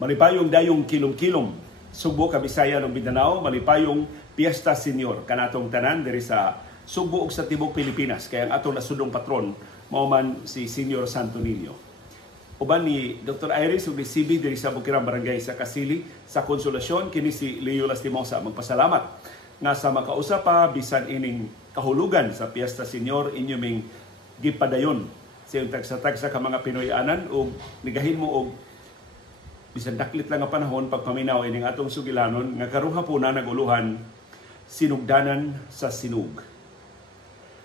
Malipayong dayong kilom-kilom, Subo, Kabisaya, ug Mindanao, malipayong Fiesta Senior kanatong tanan diri sa Subo ug sa tibuok Pilipinas. Kaya ang atong nasudong patron mao man si Senior Santo Niño. Uban ni Dr. Iris ug ni CB diri sa Bukirang Barangay sa Kasili sa Konsolasyon, kini si Leo Lastimosa magpasalamat nga sa makausap pa bisan ining kahulugan sa Fiesta Senior inyo ming gipadayon sa tagsa-tagsa ka mga Pinoy-anan ug nigahin mo og bisan daklit lang nga panahon pagpaminaw ining atong sugilanon nga karuha po na naguluhan sinugdanan sa sinug.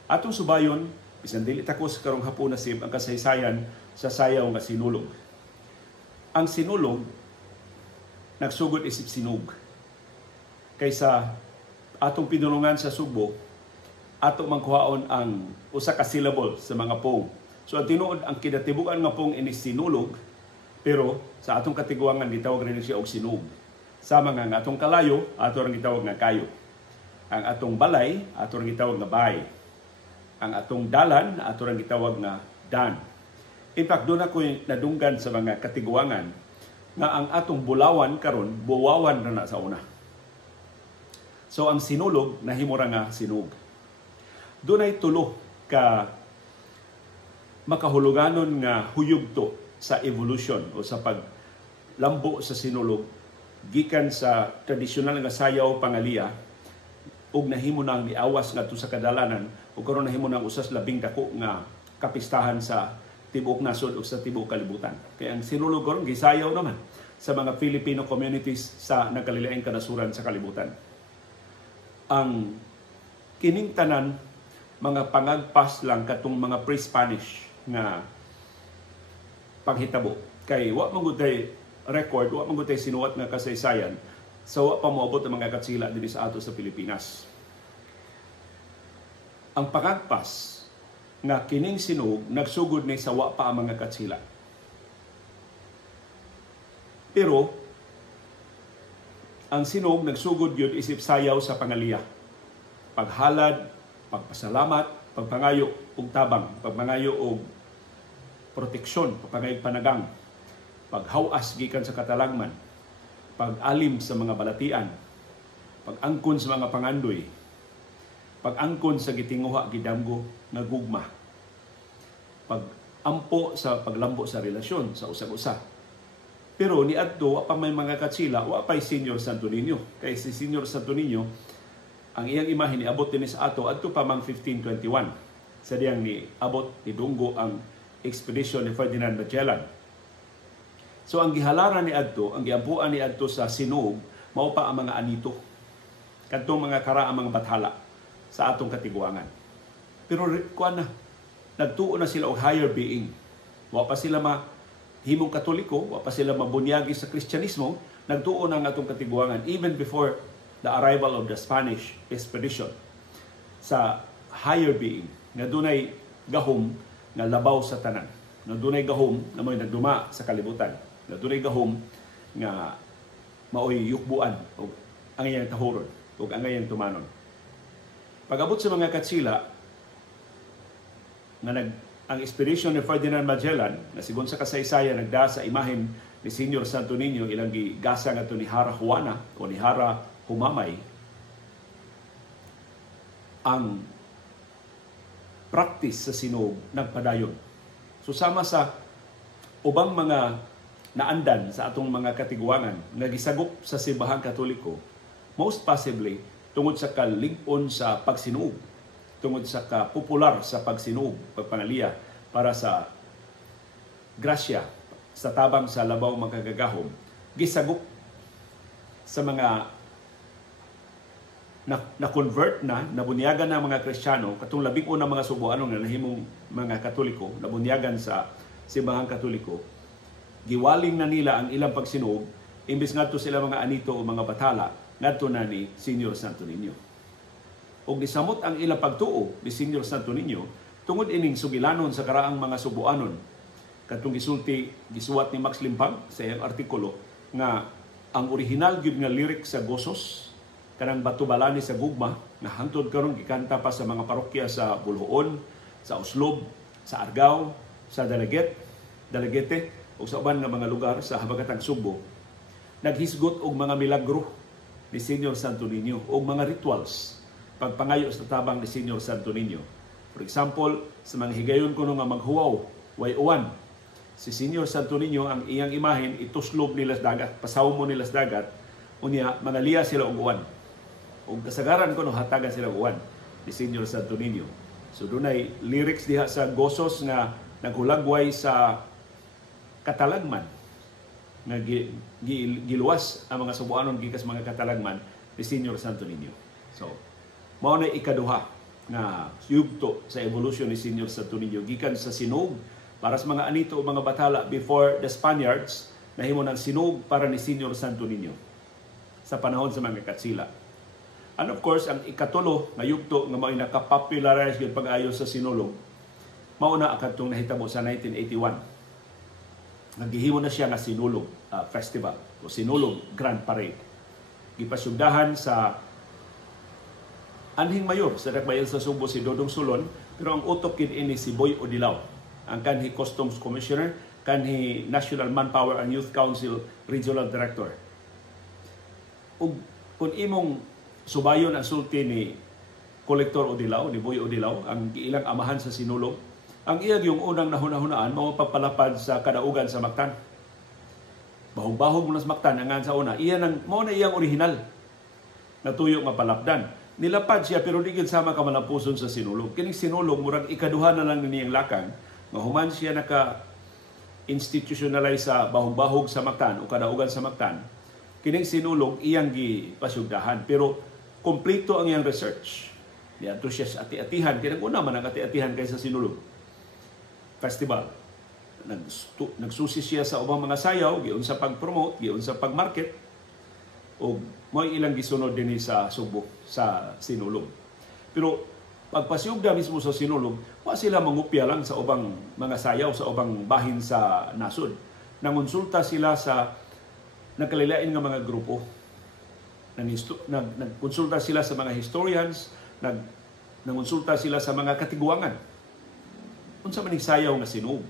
Atong subayon bisan dili takos karong hapon nasib ang kasaysayan sa sayaw nga sinulog. Ang sinulog nagsugod isip sinug. Kaysa atong pinulungan sa Subo, ato mangkuhaon ang usa ka syllable sa mga pong. So ang tinuod ang kinatibukan nga pong ini sinulog, pero sa atong katiguangan gitawag rin siya og sinug. Sama nga atong kalayo, ato ring gitawag nga kayo. Ang atong balay, ato ring gitawag nga bay. Ang atong dalan, ato ring gitawag nga dan. In fact, doon ako nadunggan sa mga katiguangan nga ang atong bulawan karon buwawan na sa una. So ang sinulog nahimo ra nga sinug. Doon ay tulo ka makahuluganon nga huyugto sa evolution o sa paglambo sa sinulog gikan sa tradisyonal nga sayaw pangaliya ug nahimo nang niawas ngadto sa kadalanan ug karon nahimo nang usas labing dako nga kapistahan sa tibuok nasod ug sa tibuok kalibutan. Kaya ang sinulog karon gisayaw naman sa mga Filipino communities sa nagkalilaing kanasuran sa kalibutan. Ang kining tanan mga pangagpas lang katong mga pre-Spanish nga paghitabo. Kay wa man gud tay record, wa man gud tay sinuwat nga kasaysayan sa wa pa moabot ang mga katsila dinhi sa ato sa Pilipinas. Ang pangagpas nga kining sinug nagsugod ni sa wa pa ang mga katsila. Pero ang sinug nagsugod gyud isip sayaw sa pangaliya. Paghalad, pagpasalamat, pagpangayo og tabang, pagpangayo og proteksyon, pagpangayo panagang, paghawas gikan sa katalagman, pag-alim sa mga balatian, pag-angkon sa mga pangandoy, pag-angkon sa gitinguha gidamgo nga gugma, pag-ampo sa paglambo sa relasyon sa usag-usa. Pero niadto wa pa may mga katsila, wa pay Senior Santo Niño. Kay si Senior Santo Niño ang iyang imahe ni abot dinhi sa ato adto pa mang 1521. Sa diyang ni abot ni dunggo ang expedition ni Ferdinand Magellan. So ang gihalaran ni adto, ang giampuan ni adto sa sinug mao pa ang mga anito. Kadtong mga karaang mga bathala sa atong katiguangan. Pero kuan na nagtuo na sila og higher being. Wa pa sila mahimong Katoliko, wa pa sila mabunyagi sa Kristyanismo, nagtuo na ang atong katiguangan even before the arrival of the Spanish expedition sa higher being nga dunay gahom nga labaw sa tanan, nga dunay gahom nga may nagduma sa kalibutan, nga dunay gahom nga maoy yukbuan og ang iyang tahoron ug ang iyang tumanon. Pag-abot sa mga katsila nga ang expedition ni Ferdinand Magellan na sigon sa kasaysayan nagda sa imahen ni Senior Santo Niño ilang gigasa nga to ni Hara Juana o ni Hara Humamay, ang practice sa sinug nagpadayon. So sama sa ubang mga naandan sa atong mga katiguangan nga gisagop sa simbahang Katoliko, most possibly tungod sa kalig-on sa pagsinuog, tungod sa kapopular sa pagsinuog, pagpangaliya para sa grasya, sa tabang sa labaw magkagagahom, gisagop sa mga na-convert na, nabunyagan na mga Kristiyano, katong labing unang mga Subuanon na nahimong mga Katoliko, nabunyagan sa simbahang Katoliko, giwaling na nila ang ilang pagsinuog, imbis ngadto sila mga anito o mga bathala, ngadto na ni Senior Santo Niño. O gisamot ang ilang pagtuo ni Senior Santo Niño, tungod ining sugilanon sa karaang mga Subuanon, katong gisulti, gisuwat ni Max Limpang sa iyang artikulo, nga ang original gyud nga lyric sa Gosos, kanang batubalani sa gugma na hangtod karon gikanta pa sa mga parokya sa Bulhoon, sa Uslob, sa Argao, sa Dalagete o sa uban nga mga lugar sa habagatang Subo, naghisgot og mga milagro ni Senyor Santo Niño o mga rituals pagpangayo sa tabang ni Senyor Santo Niño. For example, sa mga higayon kuno nga maghuwaw, way uwan, si Senyor Santo Niño ang iyang imahen ituslob nila sa dagat, pasawmo nila sa dagat, unya manaliya sila og uwan. Og kasagaran kuno hatagan sila og uwan ni Senyor Santo Niño. So dunay lyrics diha sa Gosos nga naghulagway sa katalagman nga giluwas ang mga subuanon gikas mga katalagman ni Senyor Santo Niño. So mao na ikaduha nga yugto sa evolution ni Senyor Santo Niño gikan sa sinog para sa mga anito o mga batala before the Spaniards, nahimo ng sinog para ni Senyor Santo Niño sa panahon sa mga Katsila. And of course, ang ikatulo nga yugto nga mao nakapopularize gyud pag-ayo sa sinulog mao na akadtong nahitabo sa 1981. Naghihimo na siya nga Sinulog Festival o Sinulog Grand Parade. Gipasyugdahan sa anhing mayor sa Dakbayan sa Subo si Dodong Sulon, pero ang utok kid ini si Boy Odilao, ang kanhi Customs Commissioner, kanhi National Manpower and Youth Council Regional Director. Ug kung imong subayon ang sulti ni Collector Odilao, ni Boy Odilao, ang ilang amahan sa Sinulog, ang iyag yung unang nahuna-hunaan, mao pagpalapad sa kadaugan sa Mactan. Bahog-bahog mo na sa Mactan, ang sa una. Mao na iyang original na tuyo nga palapdan. Nilapad siya, pero di gid sama ka malampuson sa Sinulog. Kining Sinulog, murag ikaduha na lang niyang lakang, mahuman siya naka-institutionalize sa bahog-bahog sa Mactan o kadaugan sa Mactan. Kining Sinulog, iyang gipasyugdahan. Pero kompleto ang iyang research. Diyanto siya sa ati-atihan. Kinag-una man ang ati-atihan kaysa Sinulog Festival. Nagsusi siya sa ubang mga sayaw, giun sa pag-promote, giun sa pag-market, o may ilang gisunod din sa Subo, sa Sinulog. Pero pagpasiugda mismo sa Sinulog, wa sila mangupya lang sa ubang mga sayaw, sa ubang bahin sa nasod. Nangonsulta sila sa nagkalilain nga mga grupo. Nagkonsulta sila sa mga historians, nangonsulta sila sa mga katiguangan. Unsa man sayaw nga sinuog.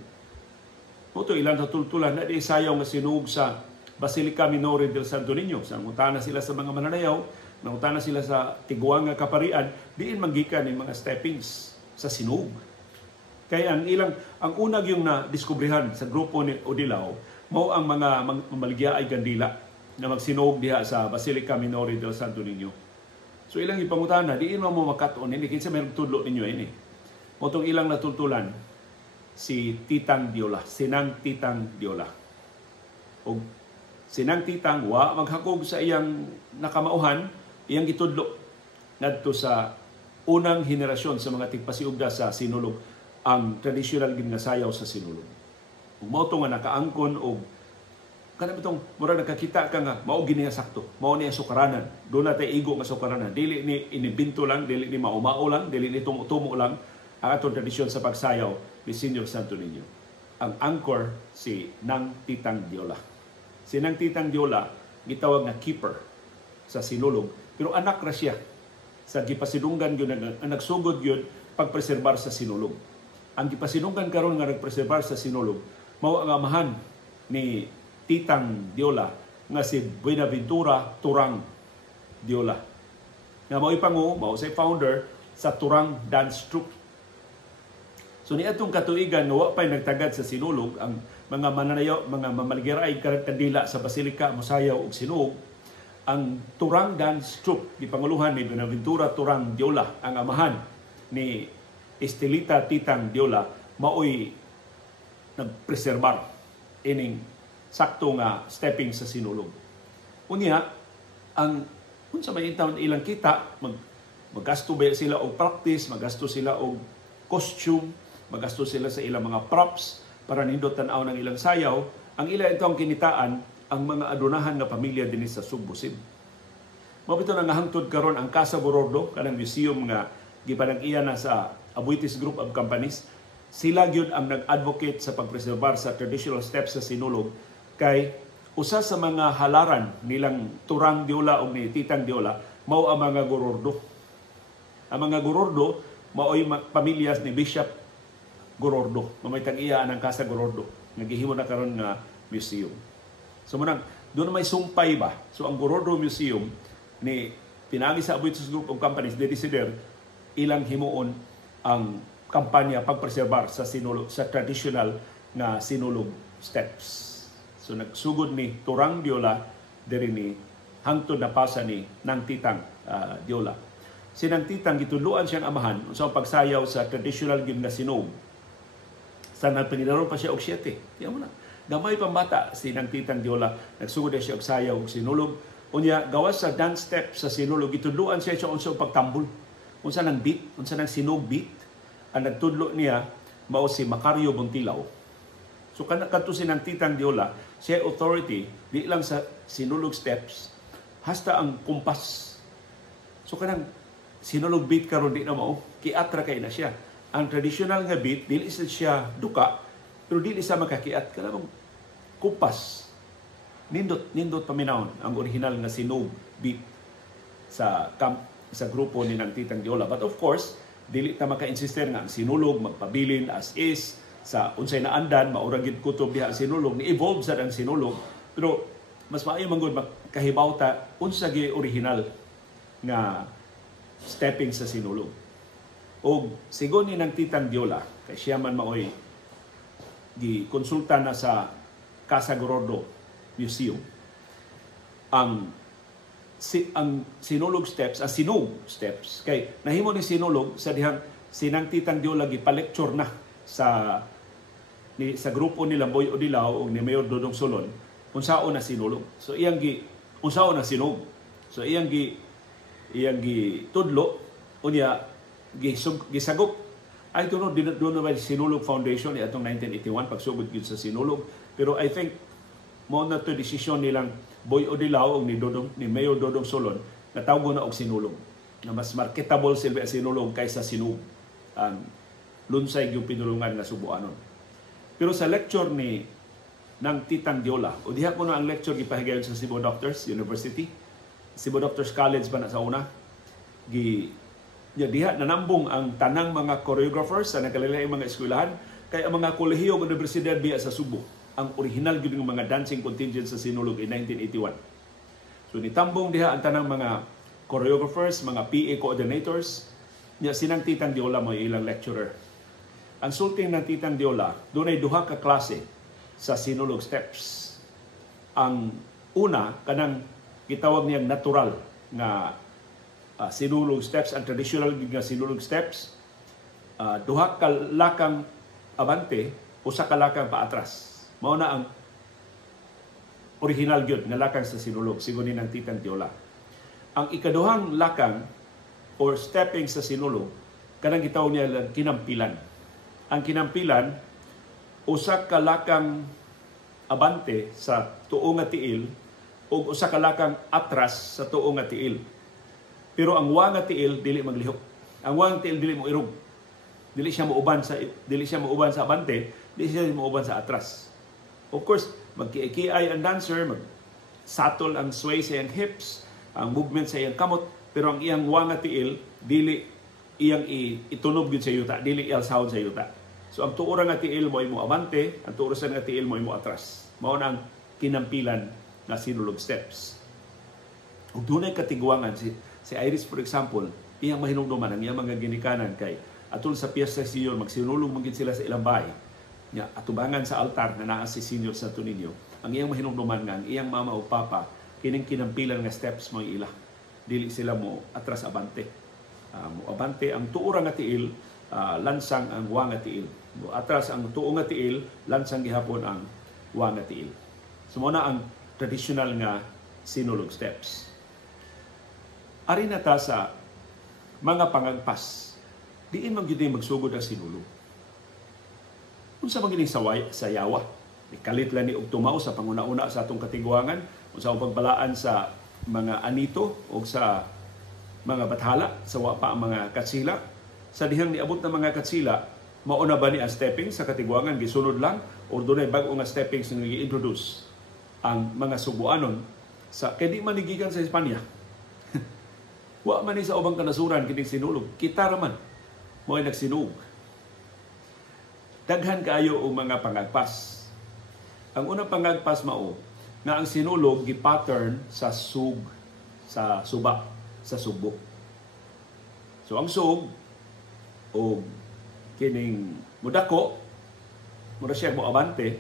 Moto ilan sa tultulan na di sayaw nga sinuog sa Basilica Minore del Santo Niño. Nangutana sila sa mga mananayaw, nangutana sila sa tiguang nga kaparian, diin manggikan ni mga steppings sa sinuog. Kaya ang unag yung na-diskubrihan sa grupo ni Odilao, mao ang mga mamaligya ay gandila na magsinuog diha sa Basilica Minore del Santo Niño. So ilang ipangutana, diin mo makatuon ini kinsa may tudlo ninyo ini. Motong ilang natultulan si Titang Diola, Sinang Titang Diola. O Sinang Titang wa maghakog sa iyang nakamauhan, iyang gitudlo ngadto sa unang henerasyon sa mga tigpasiugda sa Sinulog ang traditional gid nga sayaw sa Sinulog. Ug mao to nga nakaangkon og kana bitong mura nakakita ka nga mao gini sakto, mao niya sukaranan. Doon natay igo nga sukaranan. Dili ni inibinto lang, dili ni maumao lang, dili ni tumo lang ang atong tradisyon sa pagsayaw ni Senyor Santo Niño. Ang anchor si Nang Titang Diola. Si Nang Titang Diola gitawag nga keeper sa Sinulog, pero anak ra siya sa gipasidunggan gyud ang nagsugod gyud pagpreserbar sa Sinulog. Ang gipasidunggan karon nga nagpreserbar sa Sinulog mao ang amahan ni Titang Diola nga si Buenaventura Turang Diola. Nga mao ipangu, mao say founder sa Turang Dance Troupe. So niadtong katuigan nga wa pay nagtagad sa Sinulog ang mga mananayaw, mga mamaligyaray kadila sa Basilica mosayaw og sinuog, ang Turang Dance Troupe gipanguluhan ni Buenaventura Turang Diola, ang amahan ni Estelita Titang Diola, maoy nagpreserbar ining sakto nga stepping sa Sinulog. Unya ang unsa may intawon ilang kita, magasto ba sila og practice, magasto sila og costume, magasto sila sa ilang mga props para nindot tan-aw ng ilang sayaw. Ang ilang itong kinitaan ang mga adunahan nga pamilya dinhi sa Subbusib. Mabito na nga hangtod karon ang Casa Borordo, kanang museum nga gipanag-iya na sa Abuitis Group of Companies. Sila gyud ang nag-advocate sa pagpreserbar sa traditional steps sa Sinulog, kay usa sa mga halaran nilang Turang Diola o ni Titang Diola mao ang mga Gorordo. Ang mga Gorordo mao'y pamilyas ni Bishop Gorordo. Mamaytang iya ang Casa Gorordo. Nagihimo na karon nga museum. So munang doon may sumpay ba. So ang Gorodo Museum ni pinagi sa Abuitos Group of Companies dedecider ilang himuon ang kampanya pagpreserbar sa sinulog, sa traditional na sinulog steps. So nagsugod ni Turang Diola diri ni hangtod na pasa ni Nang Titang Diola. Si Nang Titang gitudloan siyang amahan sa pagsayaw sa traditional gyud nga sinog. Sa nagpanilaron pa siya og 7. Diyan mo na. Gamay pang bata si Nang Titang Diola, nagsugod na siya og sayaw og sinulog. Unya gawas sa dance step sa sinulog gitudloan siya unsa pagtambol. Unsa nang beat, unsa nang sinog beat. Ang nagtudlo niya mao si Macario Bontilaw. So kadto si Nang Titang Diola, siya authority di lang sa sinulog steps hasta ang kumpas. So kanang sinulog beat karon di na mao, kiatra kay na siya. Ang traditional nga beat dili siya duka, pero dili sa makakiat kanang kumpas. Nindot paminawon ang original nga sinog beat sa grupo ni Nang Titang Diola. But of course, dili ta maka-insister nga ang sinulog magpabilin as is sa unsay naandan maura gid kutob diha ang sinulog ni evolve sa ang sinulog, pero mas maayo man gud makahibaw ta unsa gi original nga stepping sa sinulog. O sigon ni Nang Titang Diola kay siya man maoy gi-konsulta na sa Casa Gorodo Museum ang sinulog steps, ang sinog steps kay nahimo ni sinulog sa dihang si Nang Titang Diola gipa-lecture na sa grupo ni Lamboy Odilao ug ni Mayor Dodong Solon unsaon na sinulog. So iyang unsaon na sinog. So iyang tudlo unya gisagop ay tunod doon na ba Sinulog Foundation atong 1981 pagsugod gyud sa sinulog, pero I think mo na to desisyon nilang Boy Odilao ug ni Mayor Dodong Solon na tawgo na og sinulog na mas marketable silbi ang sinulog kaysa sinog ang lunsay gyud pinulungan nga Subuanon. Pero sa lecture ni Nang Titang Diola, o diha ko na ang lecture gipahigayon sa Cebu Doctors University, Cebu Doctors College pa na sa una, diha nanambong ang tanang mga choreographers sa nagkalain mga eskwelahan kay ang mga kolehiyo ng universidad biya sa Subo ang original gyud ng mga dancing contingent sa sinulog in 1981. So nitambong diha ang tanang mga choreographers, mga PA coordinators, nya sinang Titang Diola mo ilang lecturer. Ang sulting ng Titang Diola, dunay duha ka klase sa sinulog steps. Ang una kanang gitawag niyang natural nga sinulog steps, ang traditional nga sinulog steps, duha ka lakang abante, usa ka lakang paatras. Mao na ang original gyud nga lakang sa sinulog sigon ni Nang Titang Diola. Ang ikaduhang lakang or stepping sa sinulog kanang gitawag niya kinampilan. Ang kinampilan usa ka lakang abante sa tuo nga tiil o usa ka lakang atras sa tuo nga tiil. Pero ang wa nga tiil dili maglihok. Ang wa nga tiil dili mo irog. Dili siya muuban sa abante, dili siya muuban sa atras. Of course, magkiay ang dancer, mag-satol ang sway sa iyang hips, ang movement sa iyang kamot, pero ang iyang wa nga tiil dili iyang itunog gyud sa yuta, dili iyang sound sa yuta. So ang tuora nga tiil mo imo abante, ang tuora sa nga tiil mo imo atras. Mao na ang kinampilan na sinulog steps. Ug dunay katigwangan si Iris for example, iyang mahinungduman ang iyang mga ginikanan kay atol sa piyesta senior magsinulog magid sila sa ilang bahay. Nya atubangan sa altar na naa si senior sa Tuninyo. Ang iyang mahinungduman nga ang iyang mama o papa kining kinampilan nga steps mo ila. Dili sila mo atras abante. Mo abante ang tuora nga tiil, lansang ang wa nga tiil. Mo atras ang tuo nga tiil, lansang gihapon ang wa nga tiil. So mo na ang traditional nga sinulog steps. Ari na ta sa mga pangagpas. Diin man gyud magsugod ang sinulog. Unsa man gining sayawa? Ikalit lang ni og tumaw sa panguna-una sa atong katigwangan, unsa ang pagbalaan sa mga anito o sa mga bathala sa wa pa ang mga katsila. Sa dihang niabot na mga katsila, mauna ba ni ang stepping sa katigwangan gisunod lang o dunay bag-o nga steppings nga gi-introduce ang mga Subuanon sa kay di man gikan sa Espanya. Wa man ni sa ubang kanasuran kining sinulog, kita ra man mo'y nagsinog. Daghan kaayo og mga pangagpas. Ang unang pangagpas mao nga ang sinulog gi-pattern sa sa suba sa subo. So ang sug o kining mudako mura siya mo abante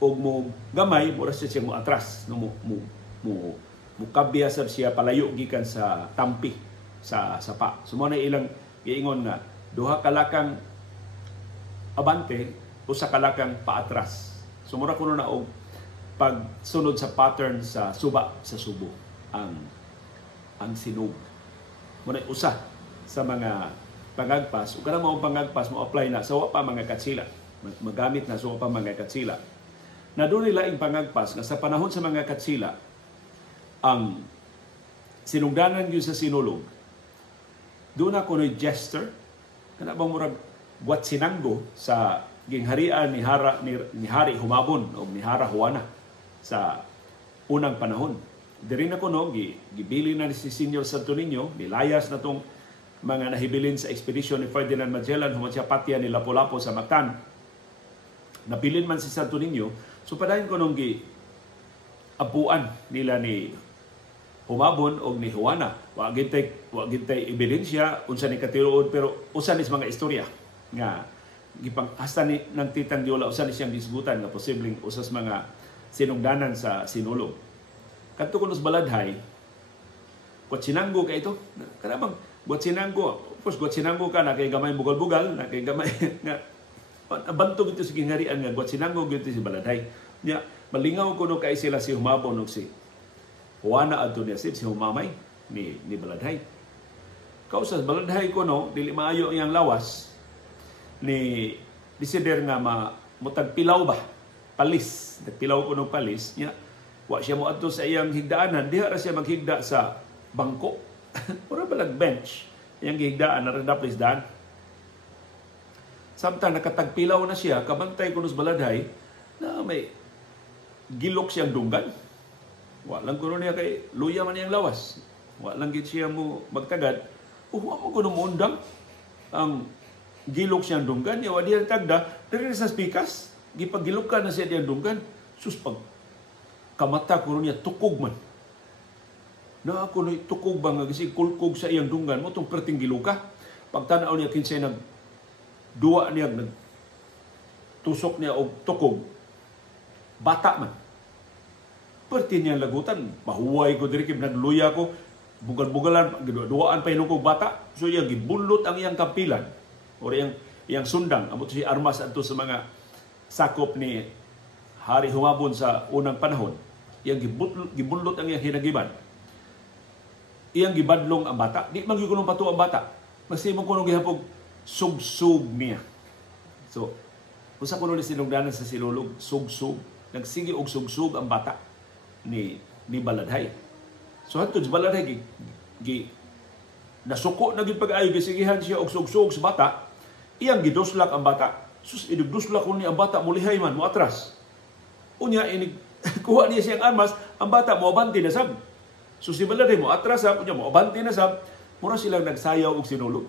o mo gamay mura siya mo atras no mo kabya sab siya palayo gikan sa tampi sa sapa. So mo na ilang giingon nga duha ka lakang abante usa ka lakang paatras. So mura kuno na og pagsunod sa pattern sa suba sa subo ang sinug. Muna usa sa mga pangagpas o kana mao pangagpas mo apply na sa wa pa mga katsila. Magamit na sa wa pa mga katsila. Na doon nila ang pangagpas na sa panahon sa mga katsila ang sinugdanan gyud sa sinulog. Doon na kuno'y jester kana bang murag buat sinanggo sa gingharian ni Hari Humabon o ni Hara Juana sa unang panahon. Diri na kuno gibili na si Senyor Santo Niño, nilayas na tong mga nahibilin sa ekspedisyon ni Ferdinand Magellan human siya patya ni Lapu-Lapu sa Mactan. Nabilin man si Santo Niño, so padayon ko nung apuan nila ni Humabon o ni Juana. Wa gintay ebidensya unsa ni katiruod pero usa ni mga istorya nga gipang hasta ni nang titang Diola usa ni siyang disgutan nga posibleng usas mga sinungdanan sa sinulog. Kadto kuno sa Baladhay, Guatsinango ka ito. Kanabang Guatsinango, of course Guatsinango ka na kay gamay bugal-bugal, na kay gamay nga bantog ito sa gingharian nga Guatsinango gyud si Baladhay. Nya malingaw kuno kay sila si Humabon ug si Juana adto niya si Humamay ni Baladhay. Kausa sa Baladhay kuno dili maayo iyang lawas ni desider nga mutagpilaw ba palis, nagpilaw ko ng palis niya, wa siya mo adto sa iyang higdaanan, diha ra siya maghigda sa bangko ora balag bench iyang higdaan na rin dapat isdaan. Samtang nakatagpilaw na siya kabantay kuno sa Baladhay na may gilok siyang dunggan, wa lang kuno niya kay luya man iyang lawas, wa lang gid siya mo magtagad wa mo kuno muundang ang gilok siyang dunggan niya, wa diya tagda diri sa spikas gipagilukan na siya diyang dunggan. Sus, pag kamata ko niya, tukog man. Na ako na tukog ba nga kasi kulkog sa iyang dunggan mo, itong perting giluka. Pagtanaw niya, kinsay duwa niya, tusok niya o tukog. Bata man. Perti niya lagutan. Mahuway ko diri, nagluya ko. Bugal-bugalan, duwaan pa yung bata. So, iyang gibulot ang iyang kampilan. O iyang sundang. Amot siya armas ato sa mga sakop ni Hari Humabon sa unang panahon. Iyang gibulot ang iyang hinagiban. Iyang gibadlong ang bata. Di magigulong pato ang bata. Masimong kuno gihapog sugsug niya. So, usa kuno ni sinugdanan sa sinulog, sugsug. Nagsigi og sugsug ang bata ni Baladhay. So, hantod sa Baladhay, nasuko na gid pag-ayo, gisigihan siya og sugsug sa bata. Iyang giduslak ang bata. Sus, idugduslak ko niya ang bata, mulihay man, mo atras. Unya, kuha niya siyang armas, ang bata mo abanti na sab. So si Baladhay mo atras sab, unya mo abanti na sab, mura silang nagsayaw og sinulog.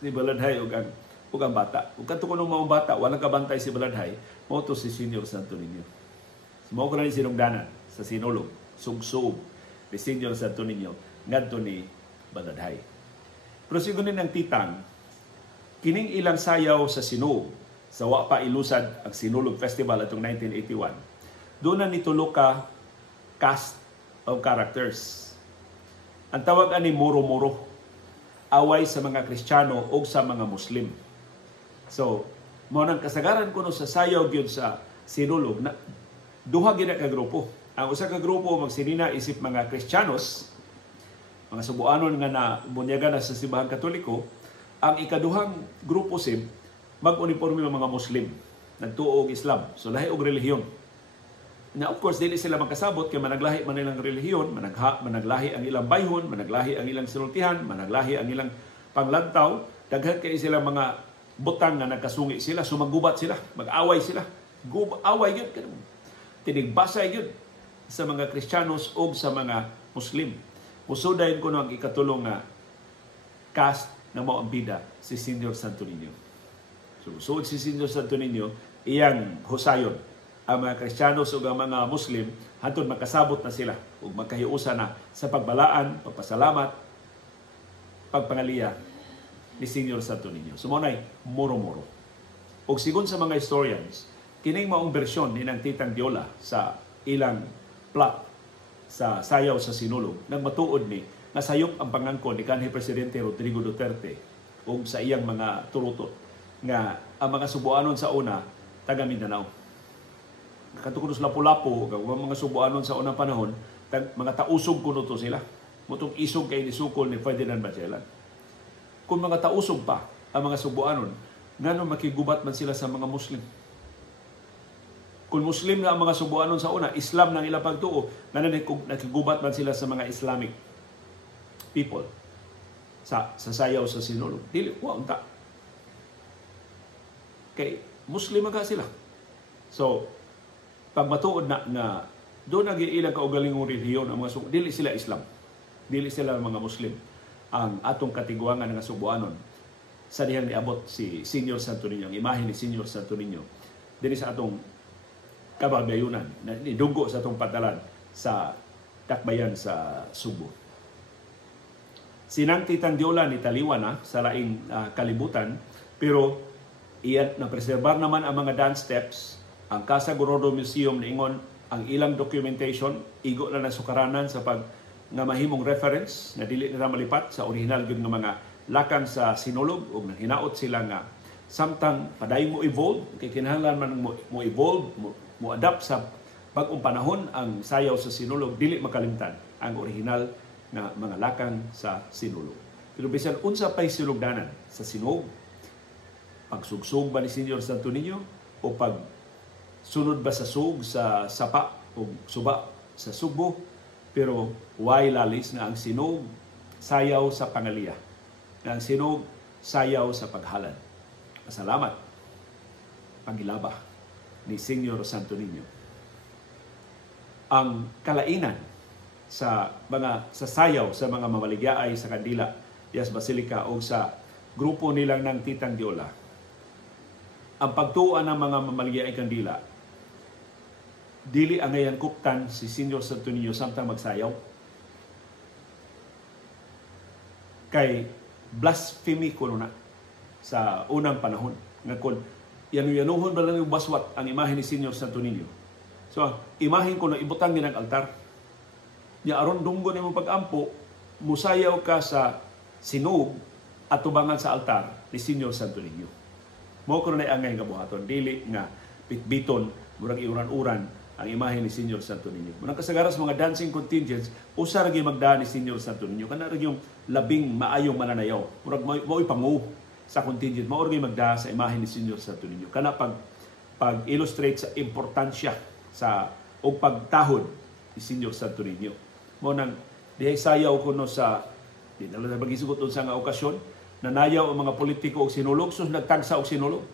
Si Baladhay ug ang bata. Ug kadto kuno mga bata, walang kabantay si Baladhay, mao to si Senyor Santo Niño. Mao ko na ni sinugdanan sa sinulog, sugsug ni Senyor Santo Niño ngadto ni Baladhay. Pero sigunin ng titang, kining ilang sayaw sa sinug, sa wa pa ilusad ang Sinulog Festival atong 1981, doon na nitulo ka cast of characters. Ang tawag ani muro-muro, away sa mga Kristiyano o sa mga Muslim. So, mo nang kasagaran kuno sa sayaw gyud sa sinulog na duha gid ka grupo. Ang usa ka grupo magsinina isip mga Kristiyanos, mga Subuanon nga na bunyaga na sa simbahan Katoliko. Ang ikaduhang grupo sib mag-uniforme ng mga Muslim, nagtuo og Islam. So lahi og relihiyon. Na of course dili sila magkasabot kay managlahi man ilang relihiyon, managlahi ang ilang bayhon, managlahi ang ilang sinultihan, managlahi ang ilang panglantaw, daghan kay sila mga butang nga nagkasungi sila, sumagubat sila, mag-away sila. Away gyud kanang tinigbasay gyud sa mga Kristiyanos o sa mga Muslim. Usudayon ko no ang ikatulong nga cast na mao ang bida si Senyor Santo Niño. So, suod si Senyor Santo Niño, iyang husayon ang mga Kristiyanos ug ang mga Muslim hantod makasabot na sila ug magkahiusa na sa pagbalaan, pagpasalamat, pagpangaliya ni Senior Santo Niño. Sumunay, muro-muro. Ug sigon sa mga historians, kining maong bersyon ni ng Titang Diola sa ilang plot sa Sayaw sa Sinulog, nagmatuod ni nasayop ang pangangkon ni kanhi Presidente Rodrigo Duterte ug sa iyang mga turutot nga ang mga Subuanon sa una taga Mindanao. Katukod sa Lapu-Lapu, ang mga Subuanon sa unang panahon, mga tausog kuno to sila. Mutong isog kay nisukol ni Ferdinand Magellan. Kung mga tausog pa ang mga Subuanon, ngano makigubat man sila sa mga Muslim? Kung Muslim na ang mga Subuanon sa una, Islam nang ilang pagtuo, ngano nakigubat man sila sa mga Islamic people sa Sayaw sa Sinulog? Dili, unta. Kay Muslim ka sila. So, pag matuod na doon nag-iilang kaugalingong relihiyon ang mga dili sila Islam. Dili sila mga Muslim. Ang atong katiguangan ng Subuanon sa dihang niabot si Senior Santo Niño, ang imahe ni Senior Santo Niño dinhi sa atong kababayunan na nidugo sa atong patalan sa Dakbayan sa Subo. Sinang Titang Diola ni taliwan na sa laing kalibutan, pero iyan na preserbar naman ang mga dance steps. Ang Casa Gorodo Museum niingon ang ilang documentation igo na nasukaranan sa pag nga mahimong reference na dili nila malipat sa original gyud nga mga lakang sa Sinulog ug hinaot sila nga samtang padayon mo evolve kay kinahanglan man mo evolve mo adapt sa bag-ong panahon ang Sayaw sa Sinulog, dili makalimtan ang original nga mga lakang sa Sinulog. Pero bisan unsa pay sinugdanan sa Sinog, pagsugsug ba ni Senior Santo Niño o pag sunod ba sa sug sa sapa o suba sa Subo, pero way lalis na ang Sinog sayaw sa pangaliya, na ang Sinog sayaw sa paghalad. Pasalamat pagilaba ni Senior Santo Niño. Ang kalainan sa sayaw sa mga mamaligyaay sa Kandila, Diaz Basilica o sa grupo nilang ng Titang Diola, ang pagtuan ng mga mamaligyaay Kandila, dili ang ngayon kuptan si Senior Santo Niño samtang magsayaw. Kay blasphemy kuno na sa unang panahon. Nga kung yanuyanuhon ba lang yung baswat ang imahe ni Senior Santo Niño. So, imahin ko na ibutang ng altar. Ya aron dunggo nimo pag-ampo, musayaw ka sa Sinog at tubangan sa altar ni Senior Santo Niño. Mao ko na angay nga buhaton, dili nga bitbiton murag iuran-uran ang imahe ni Senior Santo Niño. Munang kasagaras mga dancing contingents, usa ra gyud magdaan ni Senior Santo Niño kana ra yung labing maayong mananayaw. Murag mao ipangu sa contingent, mao ra gyud magdaa sa imahe ni Senior Santo Niño. Kana pag illustrate sa importansya sa og pagtahod ni Senior Santo Niño. Mo nang dihay sayaw kuno sa dinala na bagisugot sa nga okasyon, nanayaw ang mga politiko og sinulog, sus nagtagsa og sinulog.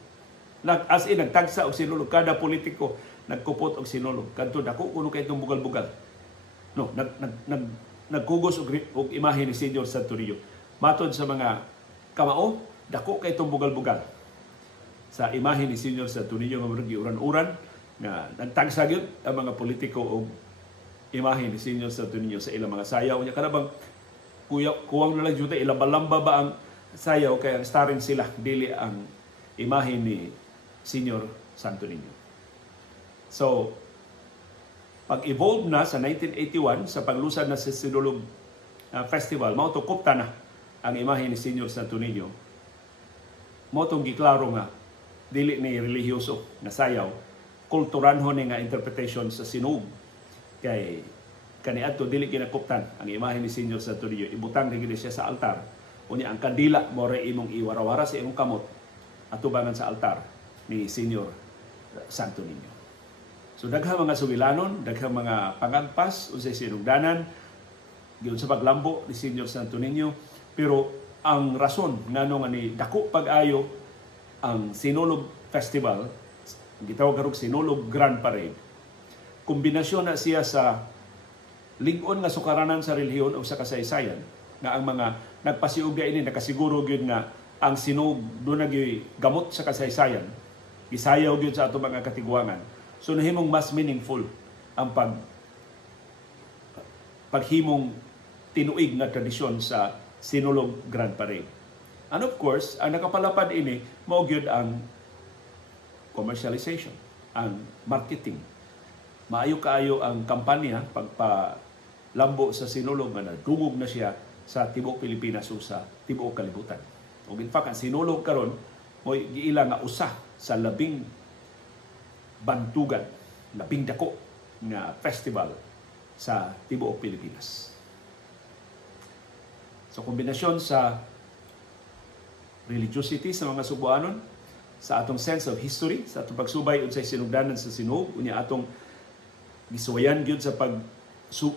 As in nagtagsa og sinulog, kada politiko nagkupot og sinulog. Kadto dako kuno kay itong bugal-bugal. No, nagkugos og imahe ni Senior Santo Niño. Matod sa mga kamao, dako kay itong bugal-bugal sa imahe ni Senior Santo Niño nga murag uran-uran nga nagtagsa gyud ang mga politiko og imahe ni Senior Santo Niño sa ilang mga sayaw nya. Kana bang kuwang na lang jud ilamba-lamba ba ang sayaw kay ang starin sila dili ang imahe ni Senior Santo Niño. So, pag-evolve na sa 1981 sa paglusad na sa Sinulog Festival, mao to kupta na ang imahe ni Senior Santo Niño. Mao tong giklaro nga dili ni relihiyoso na sayaw, kulturanhon ni nga interpretation sa Sinog. Kay kaniadto dili kinakuptan ang imahe ni Senior Santo Niño, ibutang na siya sa altar. Unya ang kandila mo ra imong iwarawara sa imong kamot at tubangan sa altar ni Senior Santo Niño. So daghang mga sugilanon, daghang mga pangagpas unsay sinugdanan giun sa paglambo ni Senior Santo Niño, pero ang rason ngano nga ni dako pag-ayo ang Sinulog Festival, gitawag karog Sinulog Grand Parade. Kombinasyon na siya sa lig-on nga sukaranan sa relihiyon o sa kasaysayan nga ang mga nagpasiugda ini nakasiguro gyud nga ang Sinog do nagay gamot sa kasaysayan, gisayaw gyud sa ato mga katigwangan. So nahimong mas meaningful ang paghimong tinuig nga tradisyon sa Sinulog Grand Parade. And of course, ang nakapalapad ini mao gyud ang commercialization, ang marketing. Maayo kaayo ang kampanya pagpalambo sa Sinulog nga nadungog na siya sa tibuok Pilipinas o sa tibuok kalibutan. O in fact, ang Sinulog karon mo giila nga usa sa labing bantugan, labing dako nga festival sa tibuok Pilipinas. So kombinasyon sa religiosity sa mga Subuanon, sa atong sense of history, sa atong pagsubay unsay sinugdanan sa Sinuog, unya atong gisuwayan gyud sa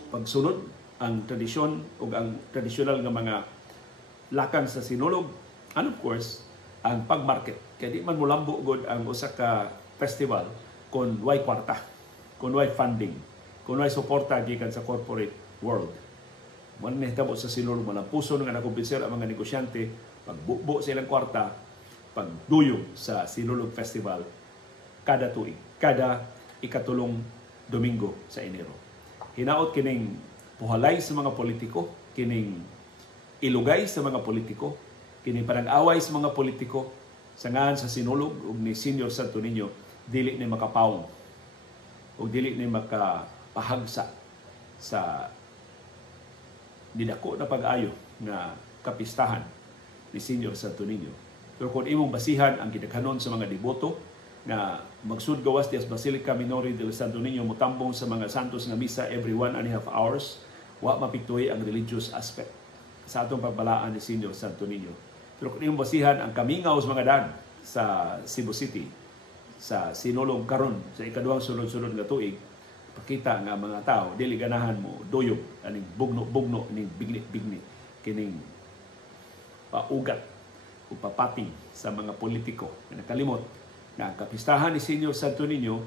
pagsunod ang tradisyon o ang tradisyonal nga mga lakang sa Sinulog, and of course ang pagmarket. Kaya di man mulambo gud ang usa ka festival kung way kwarta, kung way funding, kung way suporta gikan sa corporate world. Man nahitabo sa Sinulog, malampuso nga nakumbinser ang mga negosyante, pagbubo sa ilang kwarta, pagduyog sa Sinulog Festival kada tuig, kada ikatulong Domingo sa Enero. Hinaot kining puhalay sa mga politiko, kining ilugay sa mga politiko, kining panag-away sa mga politiko, sa ngaan sa Sinulog ug ni Senior Santo Niño, dili ni makapawong o dili ni makapahagsa sa didako na pag-ayo nga kapistahan ni Senior Santo Niño. Pero kung imong basihan ang gidaghanon sa mga deboto na magsud gawas dias Basilica Minori del Santo Niño, mutambong sa mga santos nga misa every 1.5 hours, wa mapiktuhi ang religious aspect sa atong pagbalaan ni Senior Santo Niño. Pero kung imong basihan ang kamingaw sa mga dan sa Cebu City, sa Sinulog karon sa ikaduhang sunod-sunod nga tuig, pakita nga mga tao dili ganahan mo doyog aning bugno-bugno ning bigni-bigni kining paugat o papating sa mga politiko na nakalimot na ang kapistahan ni Senior Santo Niño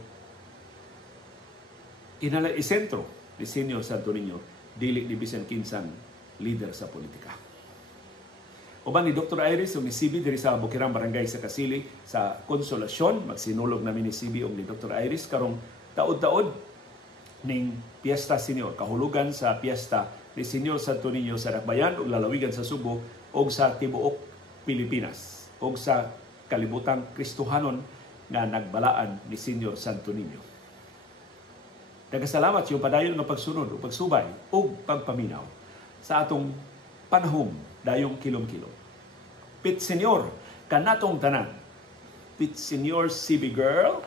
isentro ni Senior Santo Niño dili ni bisan kinsang leader sa politika. Uban ni Dr. Iris o ni CB diri sa Bukirang Barangay sa Kasili sa Konsolasyon, magsinulog namin ni CB o ni Dr. Iris karong taod-taod ning Piesta Senior, kahulugan sa Piesta ni Senior Santo Niño sa Dakbayan ug lalawigan sa Subo o sa tibuok Pilipinas o sa kalibutang Kristohanon na nagbalaan ni Senior Santo Niño. Nagasalamat yung padayon ng pagsunod o pagsubay o pagpaminaw sa atong panahom dayong kilom-kilom. Pit Senior, kanatong tanan. Pit Senior CB Girl,